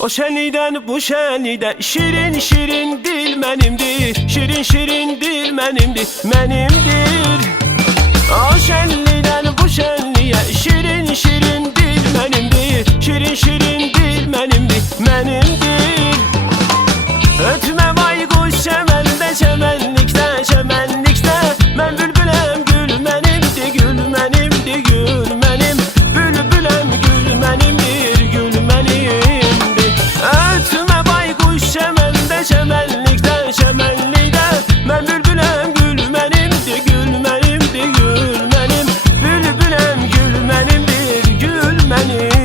O şenliden bu şenlide şirin şirin dil benimdir. Şirin şirin dil benimdir, benimdir. O şenliden bu şenliye şirin şirin dil benimdir. Şirin şirin dil benimdir, benimdir. Ötme baykuş çemende çemenlikte çemenlikte. Ben bülbülem gül benimdi, gül benimdi, gül benim. Bülbülem gül benimdir, gül benimdi. Ötme baykuş çemende çemenlikte çemenlikte. Ben bülbülem gül benimdi, gül benimdi, gül benim. Bülbülem gül benimdir, gül benimdir.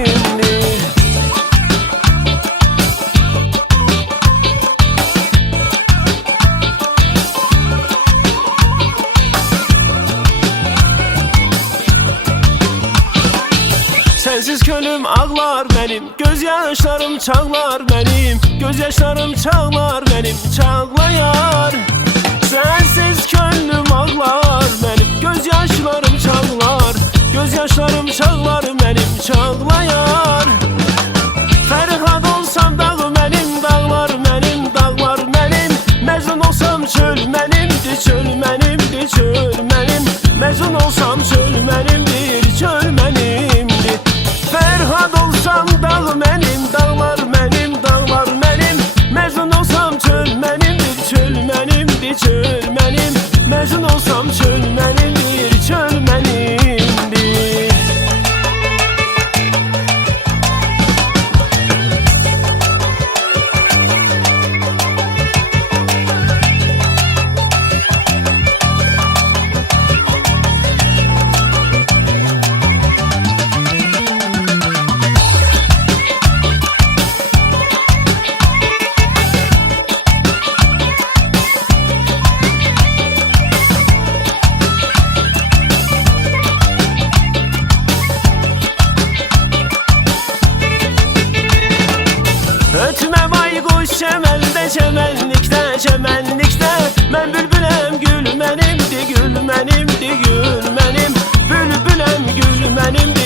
Sensiz könlüm ağlar benim, gözyaşlarım çağlar benim. Gözyaşlarım çağlar benim, çağlayar. Sensiz könlüm ağlar benim, gözyaşlarım çağlar. Gözyaşlarım çağlar benim, çağlayar. Ferhat olsam dağ benim, dağlar benim, dağlar benim. Mecnun olsam çöl benimdi, çöl benimdi, çöl benim. Mecnun olsam çöl benimdir, çöl benimdir. Ferhat olsam dağ benim, dağlar benim, dağlar benim. Mecnun olsam çöl benimdir, çöl benimdir, çöl benim. Mecnun olsam çöl benimdir, çöl benimdir. Ötme baykuş çemende çemenlikte çemenlikte. Ben bülbülem gül benimdi, gül benimdi, gül benim. Bülbülem gül benimdi,